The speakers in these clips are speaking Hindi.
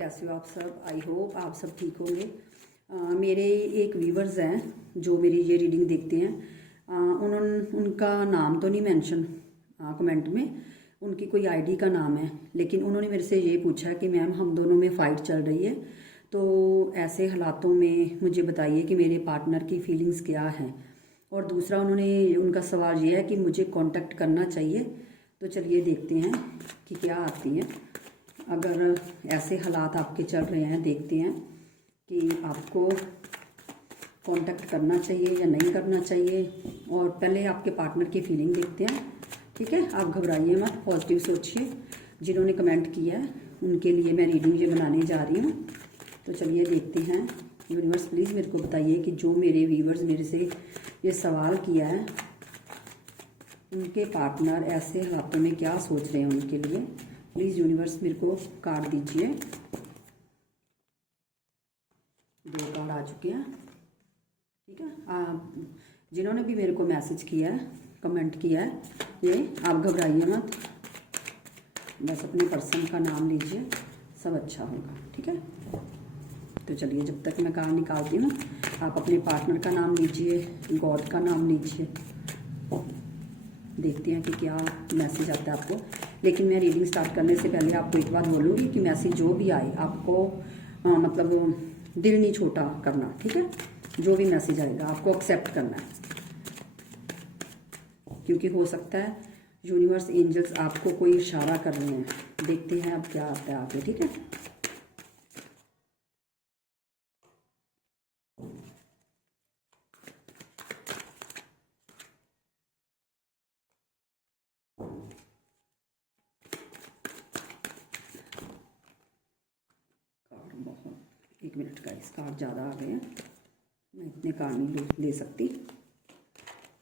कैसे हो आप सब। आई होप आप सब ठीक होंगे। मेरे एक व्यूवर्स हैं जो मेरी ये रीडिंग देखते हैं। उनका नाम तो नहीं मेंशन कमेंट में, उनकी कोई आईडी का नाम है, लेकिन उन्होंने मेरे से ये पूछा कि मैम हम दोनों में फ़ाइट चल रही है, तो ऐसे हालातों में मुझे बताइए कि मेरे पार्टनर की फीलिंग्स क्या हैं। और दूसरा उनका सवाल ये है कि मुझे कांटेक्ट करना चाहिए। तो चलिए देखते हैं कि क्या आती है। अगर ऐसे हालात आपके चल रहे हैं, देखते हैं कि आपको कांटेक्ट करना चाहिए या नहीं करना चाहिए। और पहले आपके पार्टनर की फीलिंग देखते हैं, ठीक है। आप घबराइए मत, पॉजिटिव सोचिए। जिन्होंने कमेंट किया है उनके लिए मैं रीडिंग ये बनाने जा रही हूँ। तो चलिए देखते हैं। यूनिवर्स प्लीज़ मेरे को बताइए कि जो मेरे व्यूवर्स मेरे से ये सवाल किया है, उनके पार्टनर ऐसे हालातों में क्या सोच रहे हैं उनके लिए। प्लीज़ यूनिवर्स मेरे को कार्ड दीजिए। 2 कार्ड आ चुके हैं, ठीक है। आप जिन्होंने भी मेरे को मैसेज किया है, कमेंट किया है, ये आप घबराइए मत, बस अपने पर्सन का नाम लीजिए, सब अच्छा होगा, ठीक है। तो चलिए जब तक मैं कार्ड निकालती हूँ, आप अपने पार्टनर का नाम लीजिए, गॉड का नाम लीजिए। देखते हैं कि क्या मैसेज आता है आपको। लेकिन मैं रीडिंग स्टार्ट करने से पहले आपको एक बात बोलूँगी कि मैसेज जो भी आए आपको मतलब दिल नहीं छोटा करना, ठीक है। जो भी मैसेज आएगा आपको एक्सेप्ट करना है, क्योंकि हो सकता है यूनिवर्स एंजल्स आपको कोई इशारा कर रहे हैं। देखते हैं अब क्या आता है आगे, ठीक है। बहुत 1 मिनट का, इस कार्ड ज़्यादा आ गए हैं, मैं इतने कार्ड नहीं ले सकती,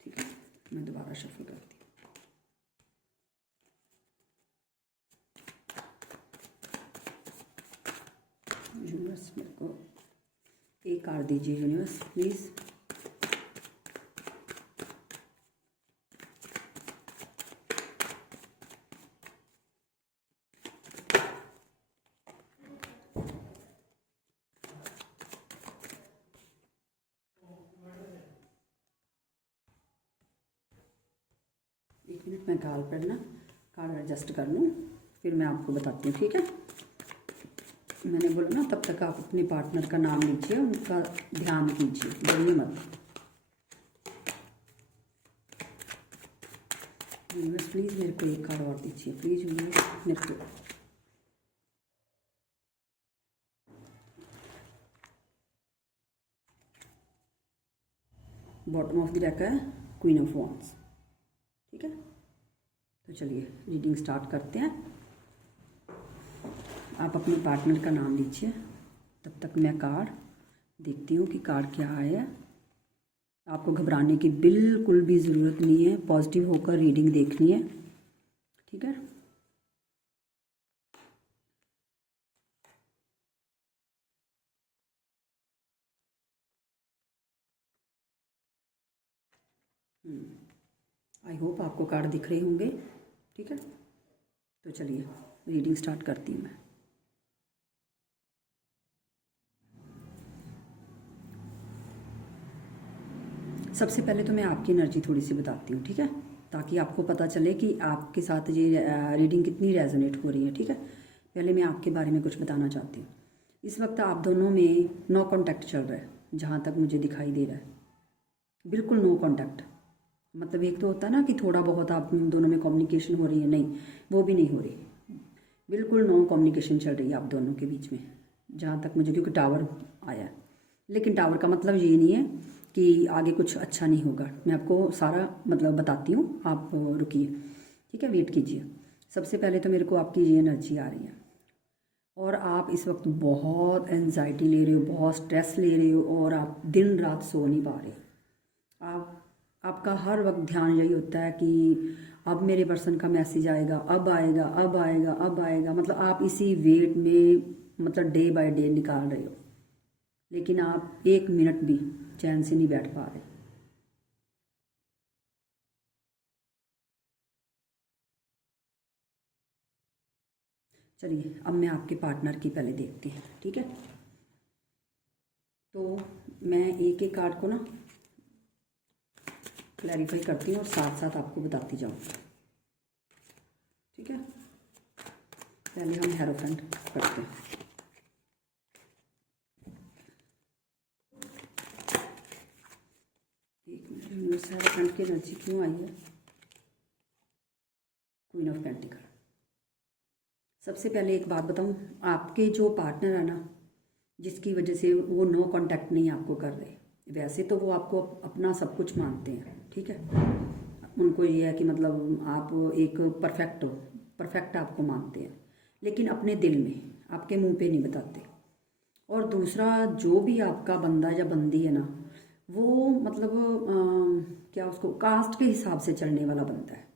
ठीक है। मैं दोबारा शफल करती हूँ। यूनिवर्स मेरे को एक कार्ड दीजिए यूनिवर्स प्लीज़। एक मिनट, मैं कार्ड एडजस्ट कर लूँ, फिर मैं आपको बताती हूँ, ठीक है। मैंने बोला ना, तब तक आप अपने पार्टनर का नाम लीजिए, उनका ध्यान कीजिए, डरिए मत। यूनिवर्स प्लीज़ मेरे को एक कार्ड और दीजिए, प्लीज़ यूनिवर्स मेरे को। बॉटम ऑफ द डेक है क्वीन ऑफ वॉन्ड्स, ठीक है। तो चलिए रीडिंग स्टार्ट करते हैं। आप अपने पार्टनर का नाम लीजिए, तब तक मैं कार्ड देखती हूँ कि कार्ड क्या आया। आपको घबराने की बिल्कुल भी ज़रूरत नहीं है, पॉजिटिव होकर रीडिंग देखनी है, ठीक है। आई होप आपको कार्ड दिख रहे होंगे, ठीक है। तो चलिए रीडिंग स्टार्ट करती हूँ मैं। सबसे पहले तो मैं आपकी एनर्जी थोड़ी सी बताती हूँ, ठीक है, ताकि आपको पता चले कि आपके साथ ये रीडिंग कितनी रेजोनेट हो रही है, ठीक है। पहले मैं आपके बारे में कुछ बताना चाहती हूँ। इस वक्त आप दोनों में नो कॉन्टैक्ट चल रहा है, जहाँ तक मुझे दिखाई दे रहा है, बिल्कुल नो कॉन्टैक्ट। मतलब एक तो होता है ना कि थोड़ा बहुत आप दोनों में कम्युनिकेशन हो रही है, नहीं, वो भी नहीं हो रही, बिल्कुल नो कम्युनिकेशन चल रही है आप दोनों के बीच में, जहाँ तक मुझे, क्योंकि टावर आया है। लेकिन टावर का मतलब ये नहीं है कि आगे कुछ अच्छा नहीं होगा। मैं आपको सारा मतलब बताती हूँ, आप रुकिए, ठीक है, वेट कीजिए। सबसे पहले तो मेरे को आपकी ये एनर्जी आ रही है, और आप इस वक्त बहुत एंजाइटी ले रहे हो, बहुत स्ट्रेस ले रहे हो, और आप दिन रात सो नहीं पा रहे। आपका हर वक्त ध्यान यही होता है कि अब मेरे पर्सन का मैसेज आएगा, अब आएगा, अब आएगा, अब आएगा। मतलब आप इसी वेट में मतलब डे बाय डे निकाल रहे हो, लेकिन आप 1 मिनट भी चैन से नहीं बैठ पा रहे। चलिए अब मैं आपके पार्टनर की पहले देखती हूँ, ठीक है। तो मैं एक एक कार्ड को ना क्लैरिफाई करती हूँ और साथ साथ आपको बताती जाऊँगी, ठीक है। पहले हम हेरोफेंट करते हैं। एक मिनट, हेरोफेंट की एनर्जी क्यों आई है? Queen of pentacle. सबसे पहले एक बात बताऊं, आपके जो पार्टनर है ना, जिसकी वजह से वो नो कांटेक्ट नहीं आपको कर रहे, वैसे तो वो आपको अपना सब कुछ मानते हैं, ठीक है। उनको ये है कि मतलब आप एक परफेक्ट आपको मानते हैं, लेकिन अपने दिल में, आपके मुंह पे नहीं बताते। और दूसरा, जो भी आपका बंदा या बंदी है ना, वो मतलब क्या उसको कास्ट के हिसाब से चलने वाला बंदा है।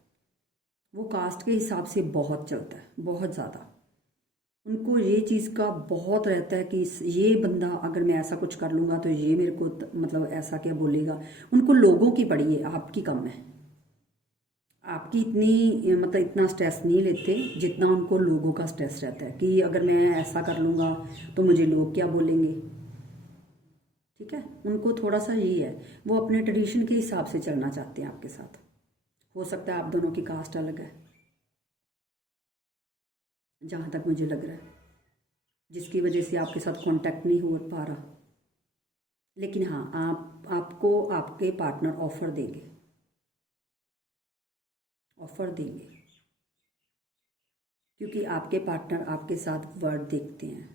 वो कास्ट के हिसाब से बहुत चलता है, बहुत ज़्यादा। उनको ये चीज़ का बहुत रहता है कि ये बंदा अगर मैं ऐसा कुछ कर लूँगा तो ये मेरे को मतलब ऐसा क्या बोलेगा। उनको लोगों की पड़ी है, आपकी कम है। आपकी इतनी मतलब इतना स्ट्रेस नहीं लेते जितना उनको लोगों का स्ट्रेस रहता है कि अगर मैं ऐसा कर लूँगा तो मुझे लोग क्या बोलेंगे, ठीक है। उनको थोड़ा सा यही है, वो अपने ट्रेडिशन के हिसाब से चलना चाहते हैं आपके साथ। हो सकता है आप दोनों की कास्ट अलग है, जहाँ तक मुझे लग रहा है, जिसकी वजह से आपके साथ कांटेक्ट नहीं हो पा रहा। लेकिन हाँ, आपको आपके पार्टनर ऑफर देंगे, क्योंकि आपके पार्टनर आपके साथ वर्ड देखते हैं।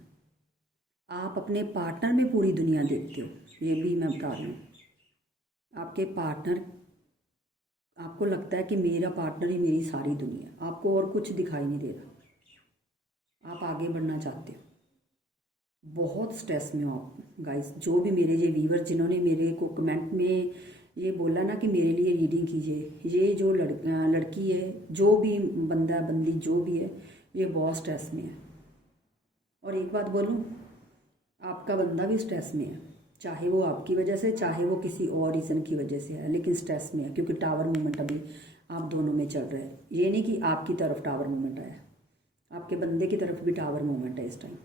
आप अपने पार्टनर में पूरी दुनिया देखते हो, ये भी मैं बता रही हूँ। आपके पार्टनर, आपको लगता है कि मेरा पार्टनर ही मेरी सारी दुनिया, आपको और कुछ दिखाई नहीं दे रहा। आप आगे बढ़ना चाहते हो, बहुत स्ट्रेस में हो आप गाइस। जो भी मेरे ये व्यूवर जिन्होंने मेरे को कमेंट में ये बोला ना कि मेरे लिए रीडिंग कीजिए, ये जो लड़की है, जो भी बंदा बंदी जो भी है, ये बहुत स्ट्रेस में है। और एक बात बोलूँ, आपका बंदा भी स्ट्रेस में है, चाहे वो आपकी वजह से, चाहे वो किसी और रीज़न की वजह से है, लेकिन स्ट्रेस में है, क्योंकि टावर मूवमेंट अभी आप दोनों में चल रहा है। ये नहीं कि आपकी तरफ टावर मूवमेंट आया, आपके बंदे की तरफ भी टावर मूवमेंट है इस टाइम।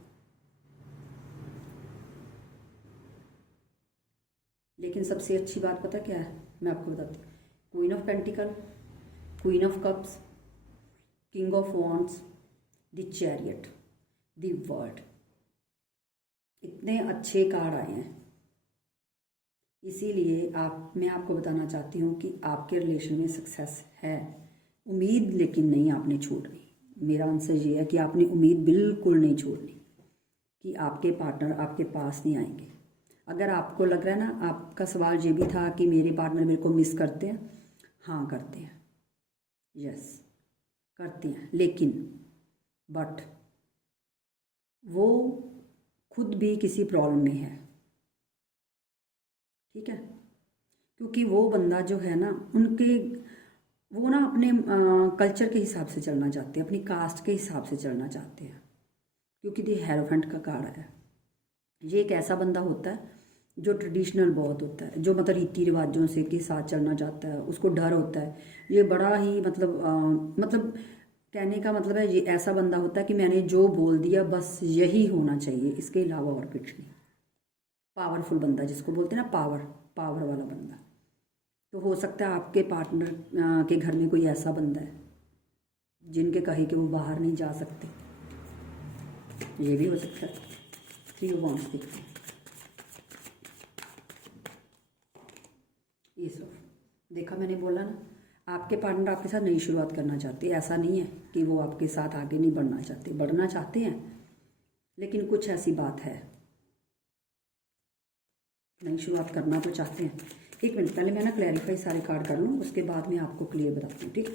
लेकिन सबसे अच्छी बात पता क्या है, मैं आपको बताती हूँ। Queen of pentacle, queen of cups, king of wands, the chariot, the world, इतने अच्छे कार्ड आए हैं। इसीलिए मैं आपको बताना चाहती हूँ कि आपके रिलेशन में सक्सेस है। उम्मीद लेकिन नहीं आपने छोड़नी। मेरा आंसर ये है कि आपने उम्मीद बिल्कुल नहीं छोड़नी कि आपके पार्टनर आपके पास नहीं आएंगे। अगर आपको लग रहा है ना, आपका सवाल ये भी था कि मेरे पार्टनर मेरे को मिस करते हैं, हाँ करते हैं, यस करते हैं, लेकिन बट वो खुद भी किसी प्रॉब्लम में है, ठीक है। क्योंकि वो बंदा जो है ना, वो ना अपने कल्चर के हिसाब से चलना चाहते हैं, अपनी कास्ट के हिसाब से चलना चाहते हैं, क्योंकि ये हेरोफेंट का कार्ड है। ये एक ऐसा बंदा होता है जो ट्रेडिशनल बहुत होता है, जो मतलब रीति रिवाजों से के साथ चलना चाहता है, उसको डर होता है। ये बड़ा ही मतलब कहने का मतलब है, ये ऐसा बंदा होता है कि मैंने जो बोल दिया बस यही होना चाहिए, इसके अलावा और कुछ नहीं। पावरफुल बंदा जिसको बोलते हैं ना, पावर वाला बंदा। तो हो सकता है आपके पार्टनर के घर में कोई ऐसा बंदा है जिनके कहे कि वो बाहर नहीं जा सकते, ये भी हो सकता है। थ्री ऑफ वांड्स देखते हैं, ये सब देखा, मैंने बोला ना, आपके पार्टनर आपके साथ नई शुरुआत करना चाहते हैं। ऐसा नहीं है कि वो आपके साथ आगे नहीं बढ़ना चाहते, बढ़ना चाहते हैं, लेकिन कुछ ऐसी बात है, नई शुरुआत करना तो चाहते हैं। एक मिनट, पहले मैं ना क्लैरिफाई सारे कार्ड कर लूँ, उसके बाद मैं आपको क्लियर बताती हूँ, ठीक।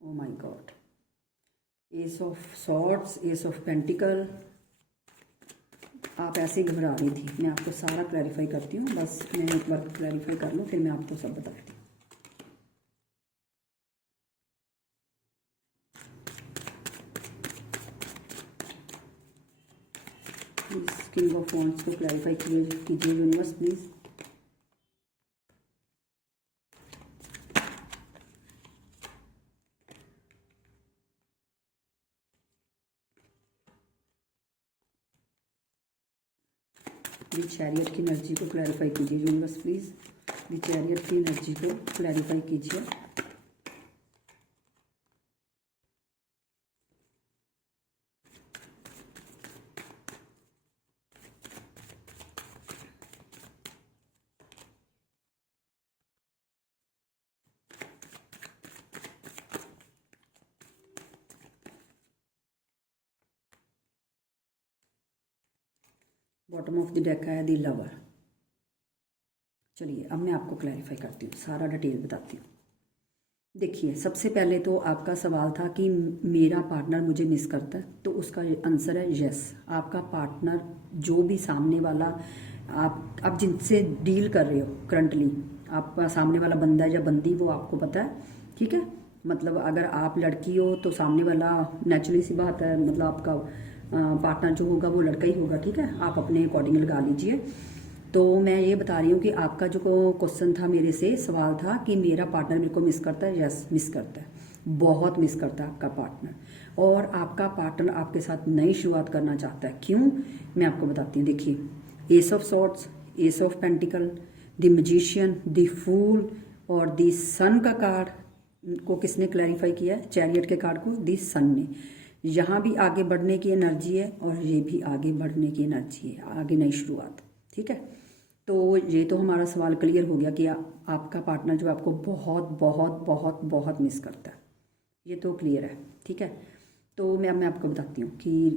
Oh my God, S of swords, ace of pentacle. आप ऐसे ही घबरा रही थी, मैं आपको सारा क्लैरिफाई करती हूँ, बस मैं एक बार क्लैरिफाई कर लूँ, फिर मैं आपको सब बताती हूँ। प्लीज किंग ऑफ वॉन्ड्स को क्लैरिफाई कीजिए यूनिवर्स प्लीज। दी चैरियट की एनर्जी को क्लैरिफाई कीजिए यूनिवर्स प्लीज़। दी चैरियट की एनर्जी को क्लैरिफाई कीजिए। बॉटम ऑफ द डेक है दी लवर। चलिए अब मैं आपको क्लैरिफाई करती हूँ, सारा डिटेल बताती हूँ। देखिए सबसे पहले तो आपका सवाल था कि मेरा पार्टनर मुझे मिस करता है, तो उसका आंसर है यस। आपका पार्टनर जो भी सामने वाला आप जिनसे डील कर रहे हो करंटली, आपका सामने वाला बंदा या बंदी, वो आपको पता है, ठीक है। मतलब अगर आप लड़की हो तो सामने वाला नेचुरली सी बात है, मतलब आपका पार्टनर जो होगा वो लड़का ही होगा, ठीक है। आप अपने अकॉर्डिंग लगा लीजिए। तो मैं ये बता रही हूँ कि आपका जो क्वेश्चन था मेरे से, सवाल था कि मेरा पार्टनर मेरे को मिस करता है। यस, मिस करता है, बहुत मिस करता है आपका पार्टनर। और आपका पार्टनर आपके साथ नई शुरुआत करना चाहता है। क्यों, मैं आपको बताती हूँ। देखिए ace of swords, ace of pentacle, the magician, the fool और द सन का कार्ड को किसने क्लैरिफाई किया है? चैरियट के कार्ड को द सन ने। यहाँ भी आगे बढ़ने की एनर्जी है और ये भी आगे बढ़ने की एनर्जी है, आगे नई शुरुआत, ठीक है। तो ये तो हमारा सवाल क्लियर हो गया कि आपका पार्टनर जो आपको बहुत बहुत बहुत बहुत मिस करता है, ये तो क्लियर है, ठीक है। तो मैं आपको बताती हूँ कि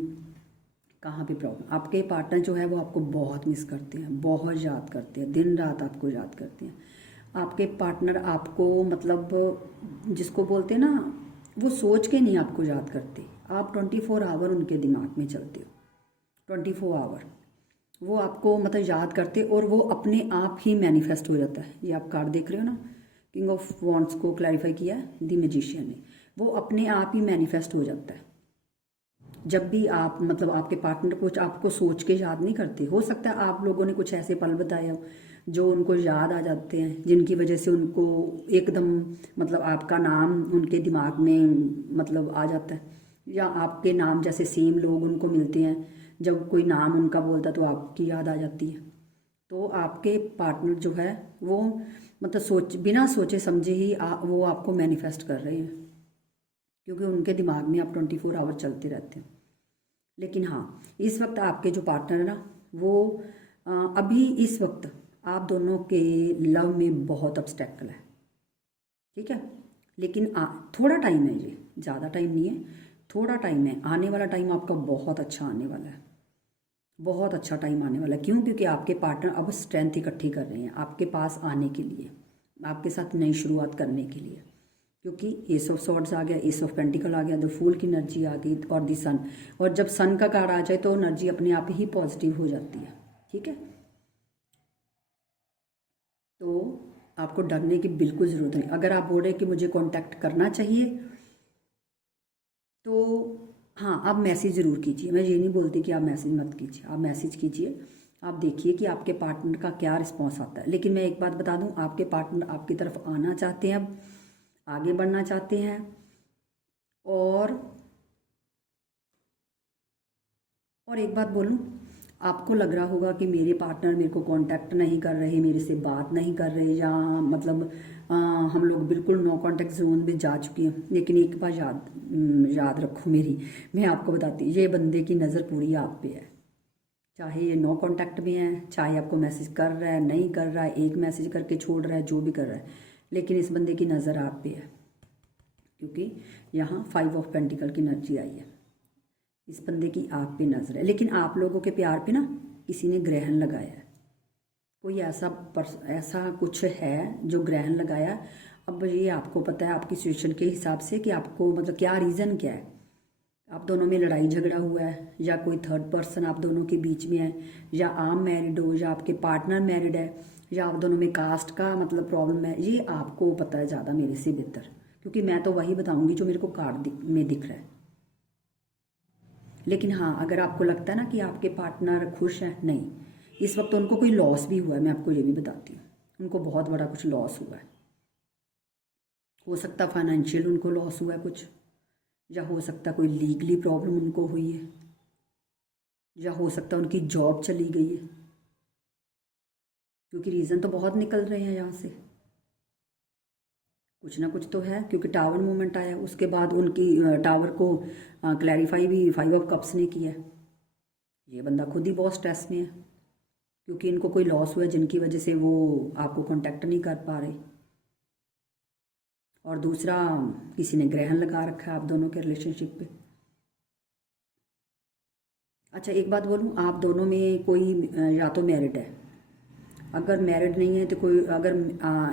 कहाँ पे प्रॉब्लम। आपके पार्टनर जो है वो आपको बहुत मिस करते हैं, बहुत याद करते हैं, दिन रात आपको याद करते हैं। आपके पार्टनर आपको मतलब जिसको बोलते हैं ना, वो सोच के नहीं आपको याद करते। आप 24 आवर उनके दिमाग में चलते हो, 24 आवर वो आपको मतलब याद करते, और वो अपने आप ही मैनिफेस्ट हो जाता है। ये आप कार्ड देख रहे हो ना, किंग ऑफ वॉन्ड्स को क्लैरिफाई किया है द मैजिशियन ने। वो अपने आप ही मैनिफेस्ट हो जाता है जब भी आप मतलब आपके पार्टनर कुछ आपको सोच के याद नहीं करते। हो सकता है आप लोगों ने कुछ ऐसे पल बताए हो जो उनको याद आ जाते हैं, जिनकी वजह से उनको एकदम मतलब आपका नाम उनके दिमाग में मतलब आ जाता है, या आपके नाम जैसे सेम लोग उनको मिलते हैं, जब कोई नाम उनका बोलता है तो आपकी याद आ जाती है। तो आपके पार्टनर जो है वो मतलब बिना सोचे समझे ही वो आपको मैनिफेस्ट कर रहे हैं, क्योंकि उनके दिमाग में आप 24 आवर चलते रहते हैं। लेकिन हाँ, इस वक्त आपके जो पार्टनर है ना, वो अभी इस वक्त आप दोनों के लव में बहुत ऑब्स्टेकल है, ठीक है। लेकिन थोड़ा टाइम है, ये ज़्यादा टाइम नहीं है, थोड़ा टाइम है। आने वाला टाइम आपका बहुत अच्छा आने वाला है, बहुत अच्छा टाइम आने वाला है। क्यों? क्योंकि आपके पार्टनर अब स्ट्रेंथ इकट्ठी कर रहे हैं आपके पास आने के लिए, आपके साथ नई शुरुआत करने के लिए। क्योंकि एस ऑफ सॉर्ड्स आ गया, एस ऑफ पेंटिकल आ गया, द फूल की एनर्जी आ गई और द सन। और जब सन का कार्ड आ जाए तो एनर्जी अपने आप ही पॉजिटिव हो जाती है, ठीक है। तो आपको डरने की बिल्कुल ज़रूरत नहीं। अगर आप बोल रहे कि मुझे कांटेक्ट करना चाहिए तो हाँ, आप मैसेज ज़रूर कीजिए। मैं ये नहीं बोलती कि आप मैसेज मत कीजिए, आप मैसेज कीजिए। आप देखिए कि आपके पार्टनर का क्या रिस्पॉन्स आता है। लेकिन मैं एक बात बता दूं, आपके पार्टनर आपकी तरफ आना चाहते हैं, अब आगे बढ़ना चाहते हैं। और एक बात बोलूं, आपको लग रहा होगा कि मेरे पार्टनर मेरे को कांटेक्ट नहीं कर रहे, मेरे से बात नहीं कर रहे, या मतलब हम लोग बिल्कुल नो कांटेक्ट जोन में जा चुके हैं। लेकिन एक बात याद रखो मेरी, मैं आपको बताती हूँ, ये बंदे की नज़र पूरी आप पे है। चाहे ये नो कांटेक्ट में है, चाहे आपको मैसेज कर रहा है, नहीं कर रहा है, एक मैसेज करके छोड़ रहा है, जो भी कर रहा है, लेकिन इस बंदे की नज़र आप पे है। क्योंकि यहाँ 5 ऑफ पेंटिकल की एनर्जी आई है, इस बंदे की आप पे नजर है। लेकिन आप लोगों के प्यार पे ना किसी ने ग्रहण लगाया है, कोई ऐसा कुछ है जो ग्रहण लगाया। अब ये आपको पता है आपकी सिचुएशन के हिसाब से कि आपको मतलब क्या रीज़न क्या है। आप दोनों में लड़ाई झगड़ा हुआ है, या कोई थर्ड पर्सन आप दोनों के बीच में है, या आप मैरिड हो, या आपके पार्टनर मैरिड है, या आप दोनों में कास्ट का मतलब प्रॉब्लम है। ये आपको पता है ज़्यादा मेरे से बेहतर, क्योंकि मैं तो वही बताऊंगी जो मेरे को कार्ड में दिख रहा है। लेकिन हाँ, अगर आपको लगता है ना कि आपके पार्टनर खुश है, नहीं, इस वक्त उनको कोई लॉस भी हुआ है। मैं आपको ये भी बताती हूँ, उनको बहुत बड़ा कुछ लॉस हुआ है। हो सकता फाइनेंशियल उनको लॉस हुआ है कुछ, या हो सकता कोई लीगली प्रॉब्लम उनको हुई है, या हो सकता उनकी जॉब चली गई है, क्योंकि रीज़न तो बहुत निकल रहे हैं यहाँ से, कुछ ना कुछ तो है। क्योंकि टावर मूवमेंट आया, उसके बाद उनकी टावर को क्लैरिफाई भी 5 ऑफ कप्स ने किया है। ये बंदा खुद ही बहुत स्ट्रेस में है, क्योंकि इनको कोई लॉस हुआ है जिनकी वजह से वो आपको कांटेक्ट नहीं कर पा रहे। और दूसरा, किसी ने ग्रहण लगा रखा है आप दोनों के रिलेशनशिप पे। अच्छा एक बात बोलूँ, आप दोनों में कोई या तो मैरिड है, अगर मैरिड नहीं है तो कोई, अगर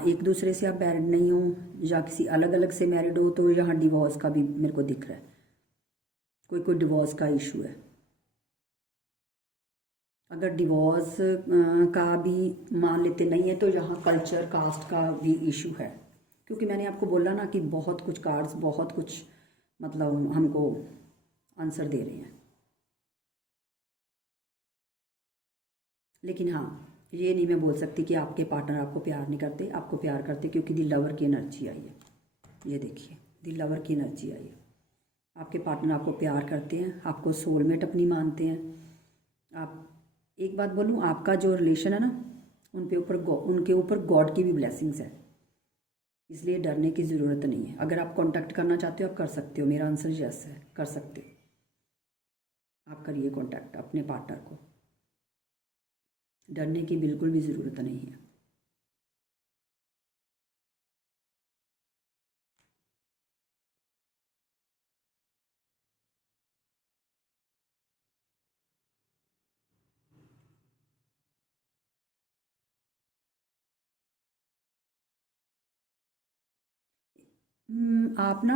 एक दूसरे से आप मैरिड नहीं हो या किसी अलग अलग से मैरिड हो, तो यहाँ डिवोर्स का भी मेरे को दिख रहा है, कोई कोई डिवोर्स का इशू है। अगर डिवोर्स का भी मान लेते नहीं है तो यहाँ कल्चर कास्ट का भी इशू है। क्योंकि मैंने आपको बोला ना कि बहुत कुछ कार्ड्स, बहुत कुछ मतलब हमको आंसर दे रहे हैं। लेकिन हाँ, ये नहीं मैं बोल सकती कि आपके पार्टनर आपको प्यार नहीं करते, आपको प्यार करते, क्योंकि दी लवर की एनर्जी आई है। ये देखिए, दी लवर की एनर्जी आई है। आपके पार्टनर आपको प्यार करते हैं, आपको सोलमेट अपनी मानते हैं। आप, एक बात बोलूँ, आपका जो रिलेशन है ना, उनके ऊपर गॉड की भी ब्लेसिंग्स है, इसलिए डरने की ज़रूरत नहीं है। अगर आप कांटेक्ट करना चाहते हो आप कर सकते हो, मेरा आंसर यस है, कर सकते हो। आप करिए कांटेक्ट अपने पार्टनर को, डरने की बिल्कुल भी ज़रूरत नहीं है। आप ना,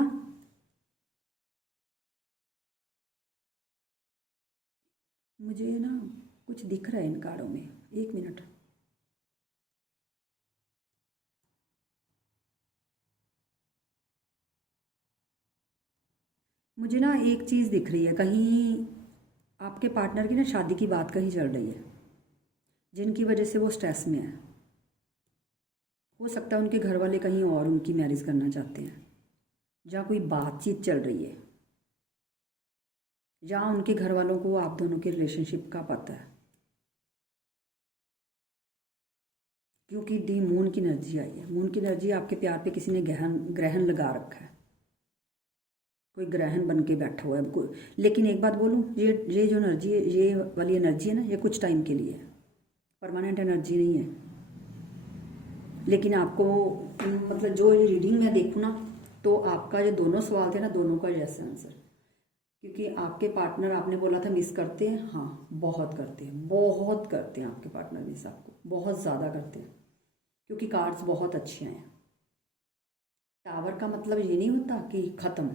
मुझे ना कुछ दिख रहा है इन कार्डों में, 1 मिनट। मुझे ना एक चीज़ दिख रही है, कहीं आपके पार्टनर की ना शादी की बात कहीं चल रही है, जिनकी वजह से वो स्ट्रेस में है। हो सकता है उनके घर वाले कहीं और उनकी मैरिज करना चाहते हैं, जहाँ कोई बातचीत चल रही है, जहाँ उनके घर वालों को आप दोनों के रिलेशनशिप का पता है। क्योंकि दी मून की एनर्जी आई है। मून की एनर्जी, आपके प्यार पे किसी ने ग्रहण ग्रहण लगा रखा है, कोई ग्रहण बन के बैठा हुआ है कोई। लेकिन एक बात बोलूँ, ये जो एनर्जी है, ये वाली एनर्जी है ना, ये कुछ टाइम के लिए है, परमानेंट एनर्जी नहीं है। लेकिन आपको मतलब जो ये रीडिंग मैं देखूँ ना, तो आपका जो दोनों सवाल थे ना, दोनों का यस आंसर। क्योंकि आपके पार्टनर, आपने बोला था मिस करते हैं, हाँ बहुत करते हैं, बहुत करते हैं आपके पार्टनर मिस, आपको बहुत ज़्यादा करते हैं। क्योंकि कार्ड्स बहुत अच्छे हैं। टावर का मतलब ये नहीं होता कि ख़त्म,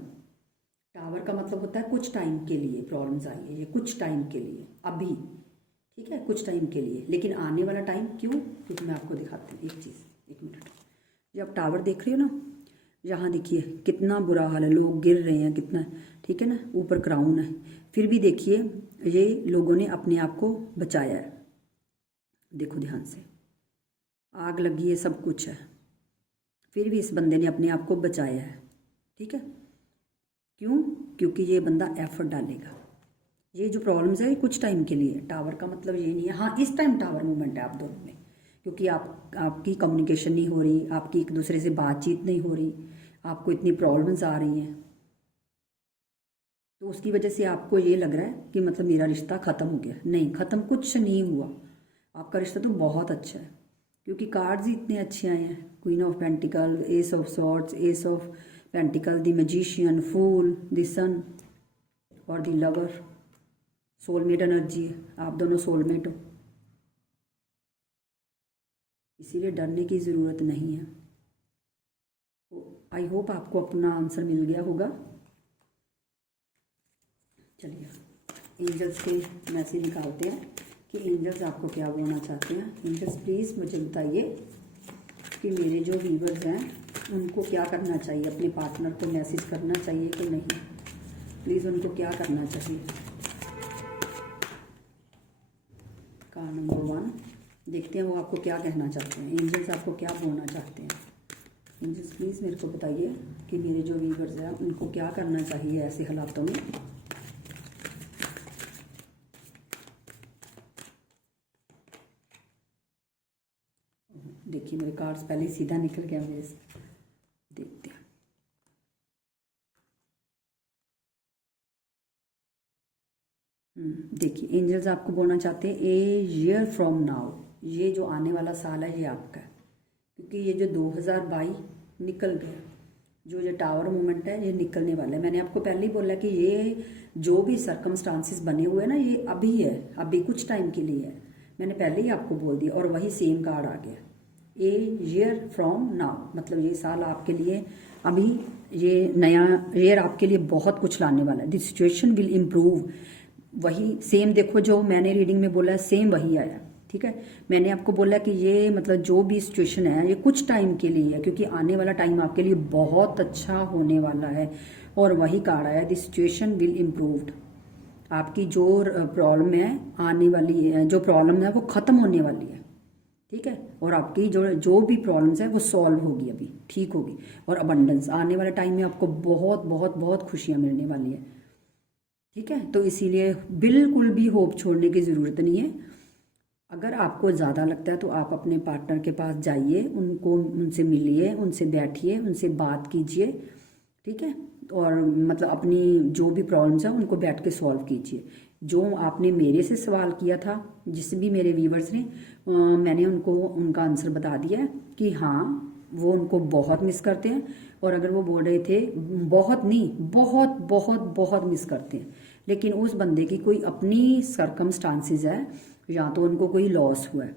टावर का मतलब होता है कुछ टाइम के लिए प्रॉब्लम्स आई है, ये कुछ टाइम के लिए अभी, ठीक है, कुछ टाइम के लिए। लेकिन आने वाला टाइम क्यों, क्योंकि मैं आपको दिखाती हूँ एक चीज़, 1 मिनट। जब आप टावर देख रहे हो ना, यहाँ देखिए कितना बुरा हाल है, लोग गिर रहे हैं कितना, ठीक है ना, ऊपर क्राउन है। फिर भी देखिए, ये लोगों ने अपने आप को बचाया है। देखो ध्यान से, आग लगी है, सब कुछ है, फिर भी इस बंदे ने अपने आप को बचाया है, ठीक है। क्यों, क्योंकि ये बंदा एफर्ट डालेगा। ये जो प्रॉब्लम्स है ये कुछ टाइम के लिए, टावर का मतलब ये नहीं है, हाँ इस टाइम टावर मूवमेंट है आप दोनों में, क्योंकि आपकी कम्युनिकेशन नहीं हो रही, आपकी एक दूसरे से बातचीत नहीं हो रही, आपको इतनी प्रॉब्लम्स आ रही हैं, तो उसकी वजह से आपको ये लग रहा है कि मतलब मेरा रिश्ता ख़त्म हो गया। नहीं, ख़त्म कुछ नहीं हुआ, आपका रिश्ता तो बहुत अच्छा है। क्योंकि कार्ड्स ही इतने अच्छे आए हैं, queen of pentacle, ace of swords, ace of pentacle, the magician, fool, the sun और द लवर। सोलमेट एनर्जी है, आप दोनों सोलमेट हो, इसीलिए डरने की ज़रूरत नहीं है। आई होप आपको अपना आंसर मिल गया होगा। चलिए एंजल्स के मैसेज निकालते हैं कि एंजल्स आपको क्या बोलना चाहते हैं। एंजल्स प्लीज़ मुझे बताइए कि मेरे जो व्यूवर्स हैं उनको क्या करना चाहिए, अपने पार्टनर को मैसेज करना चाहिए कि नहीं, प्लीज़ उनको क्या करना चाहिए। कार्ड नंबर 1, देखते हैं वो आपको क्या कहना चाहते हैं, एंजल्स आपको क्या बोलना चाहते हैं। एंजल्स प्लीज़ मेरे को बताइए कि मेरे जो व्यूवर्स हैं उनको क्या करना चाहिए ऐसे हालातों में। देखिए मेरे कार्ड्स पहले ही सीधा निकल गया मेरे से, देखते हैं। देखिए एंजल्स आपको बोलना चाहते हैं ए ईयर फ्रॉम नाउ, ये जो आने वाला साल है ये आपका है, क्योंकि ये जो 2022 निकल गया, जो ये टावर मोमेंट है ये निकलने वाला है। मैंने आपको पहले ही बोला कि ये जो भी सर्कमस्टांसिस बने हुए हैं ना ये अभी है, अभी कुछ टाइम के लिए है, मैंने पहले ही आपको बोल दिया। और वही सेम कार्ड आ गया, ए ईयर फ्रॉम नाउ, मतलब ये साल आपके लिए अभी, ये नया ईयर आपके लिए बहुत कुछ लाने वाला है। द सिचुएशन विल इम्प्रूव, वही सेम देखो जो मैंने रीडिंग में बोला सेम वही आया, ठीक है। मैंने आपको बोला कि ये मतलब जो भी सिचुएशन है ये कुछ टाइम के लिए है, क्योंकि आने वाला टाइम आपके लिए बहुत अच्छा होने वाला है। और वही कार्ड आया, द सिचुएशन विल इम्प्रूव्ड, आपकी जो प्रॉब्लम है आने वाली है, जो प्रॉब्लम है वो खत्म होने वाली है, ठीक है। और आपकी जो भी प्रॉब्लम्स है वो सॉल्व होगी, अभी ठीक होगी। और अबंडेंस, आने वाले टाइम में आपको बहुत बहुत बहुत खुशियां मिलने वाली है, ठीक है। तो इसीलिए बिल्कुल भी होप छोड़ने की ज़रूरत नहीं है। अगर आपको ज़्यादा लगता है तो आप अपने पार्टनर के पास जाइए, उनसे मिलिए, उनसे बैठिए, उनसे बात कीजिए, ठीक है। और मतलब अपनी जो भी प्रॉब्लम्स हैं उनको बैठ के सॉल्व कीजिए। जो आपने मेरे से सवाल किया था, जिस भी मेरे व्यूवर्स ने, मैंने उनको उनका आंसर बता दिया है कि हाँ वो उनको बहुत मिस करते हैं। और अगर वो बोल रहे थे बहुत नहीं, बहुत बहुत बहुत मिस करते हैं, लेकिन उस बंदे की कोई अपनी सर्कमस्टांसिस है, या तो उनको कोई लॉस हुआ है,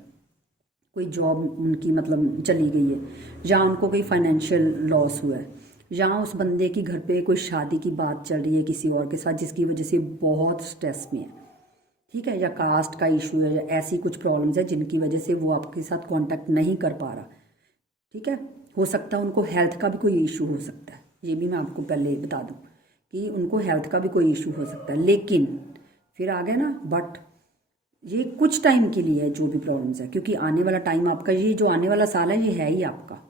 कोई जॉब उनकी मतलब चली गई है, या उनको कोई फाइनेंशियल लॉस हुआ है, या उस बंदे की घर पे कोई शादी की बात चल रही है किसी और के साथ जिसकी वजह से बहुत स्ट्रेस में है, ठीक है। या कास्ट का इशू है, या ऐसी कुछ प्रॉब्लम्स है जिनकी वजह से वो आपके साथ कांटेक्ट नहीं कर पा रहा, ठीक है। हो सकता है उनको हेल्थ का भी कोई इशू हो सकता है, ये भी मैं आपको पहले बता दूं कि उनको हेल्थ का भी कोई इशू हो सकता है। लेकिन फिर आ गया ना, बट ये कुछ टाइम के लिए है जो भी प्रॉब्लम्स है, क्योंकि आने वाला टाइम आपका, ये जो आने वाला साल है ये है ही आपका।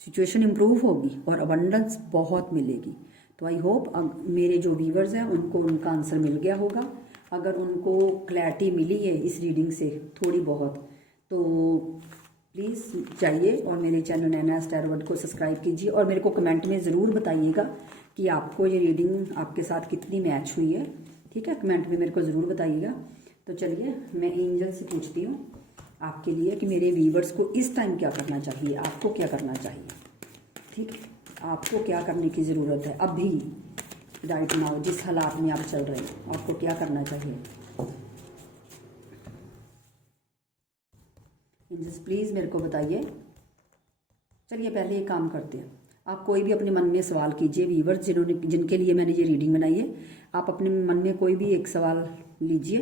सिचुएशन इंप्रूव होगी और अबंडेंस बहुत मिलेगी। तो आई होप मेरे जो व्यूवर्स हैं उनको उनका आंसर मिल गया होगा। अगर उनको क्लैरिटी मिली है इस रीडिंग से थोड़ी बहुत, तो प्लीज़ जाइए और मेरे चैनल नैना स्टारवर्ड को सब्सक्राइब कीजिए, और मेरे को कमेंट में ज़रूर बताइएगा कि आपको ये रीडिंग आपके साथ कितनी मैच हुई है, ठीक है। कमेंट में मेरे को ज़रूर बताइएगा। तो चलिए मैं एंजल से पूछती हूँ आपके लिए कि मेरे व्यूवर्स को इस टाइम क्या करना चाहिए, आपको क्या करना चाहिए, ठीक है। आपको क्या करने की ज़रूरत है अभी, राइट नाउ, जिस हालात में आप चल रहे हैं, आपको क्या करना चाहिए। एंजल्स प्लीज़ मेरे को बताइए। चलिए पहले एक काम करते हैं, आप कोई भी अपने मन में सवाल कीजिए। व्यूवर्स जिनके लिए मैंने ये रीडिंग बनाई है, आप अपने मन में कोई भी एक सवाल लीजिए,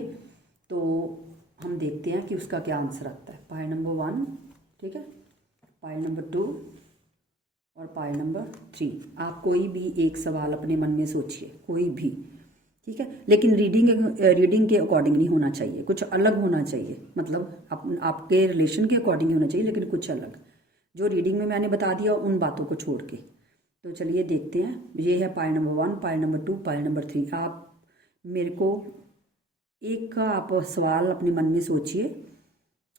तो हम देखते हैं कि उसका क्या आंसर आता है। पाइल नंबर 1, ठीक है, पाइल नंबर 2 और पाइल नंबर 3। आप कोई भी एक सवाल अपने मन में सोचिए, कोई भी, ठीक है। लेकिन रीडिंग के अकॉर्डिंग नहीं होना चाहिए, कुछ अलग होना चाहिए, मतलब आपके रिलेशन के अकॉर्डिंग होना चाहिए, लेकिन कुछ अलग, जो रीडिंग में मैंने बता दिया उन बातों को छोड़ के। तो चलिए देखते हैं। ये है pile number 1, pile number 2, pile number 3। आप मेरे को एक का आप सवाल अपने मन में सोचिए,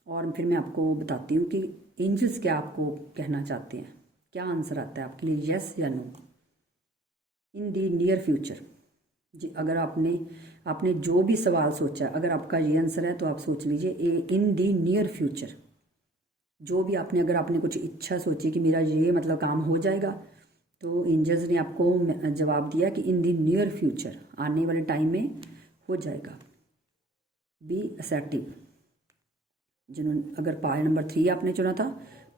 और फिर मैं आपको बताती हूँ कि एंजल्स क्या आपको कहना चाहते हैं, क्या आंसर आता है आपके लिए, यस या नो। इन दी नियर फ्यूचर, जी अगर आपने जो भी सवाल सोचा, अगर आपका ये आंसर है तो आप सोच लीजिए इन दी नियर फ्यूचर। जो भी अगर आपने कुछ इच्छा सोची कि मेरा ये मतलब काम हो जाएगा, तो एंजल्स ने आपको जवाब दिया कि इन दी नियर फ्यूचर, आने वाले टाइम में हो जाएगा। Be assertive. जिन्होंने अगर पाइल नंबर 3 आपने चुना था,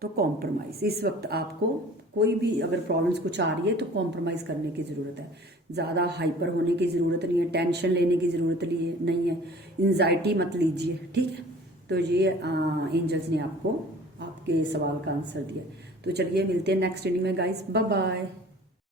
तो कॉम्प्रोमाइज़। इस वक्त आपको कोई भी अगर प्रॉब्लम्स कुछ आ रही है तो कॉम्प्रोमाइज़ करने की ज़रूरत है। ज़्यादा हाइपर होने की ज़रूरत नहीं है, टेंशन लेने की ज़रूरत नहीं है, एंजाइटी मत लीजिए, ठीक है। तो ये एंजल्स ने आपको आपके सवाल का आंसर दिया। तो चलिए मिलते हैं नेक्स्ट रीडिंग में गाइस, बाय बाय।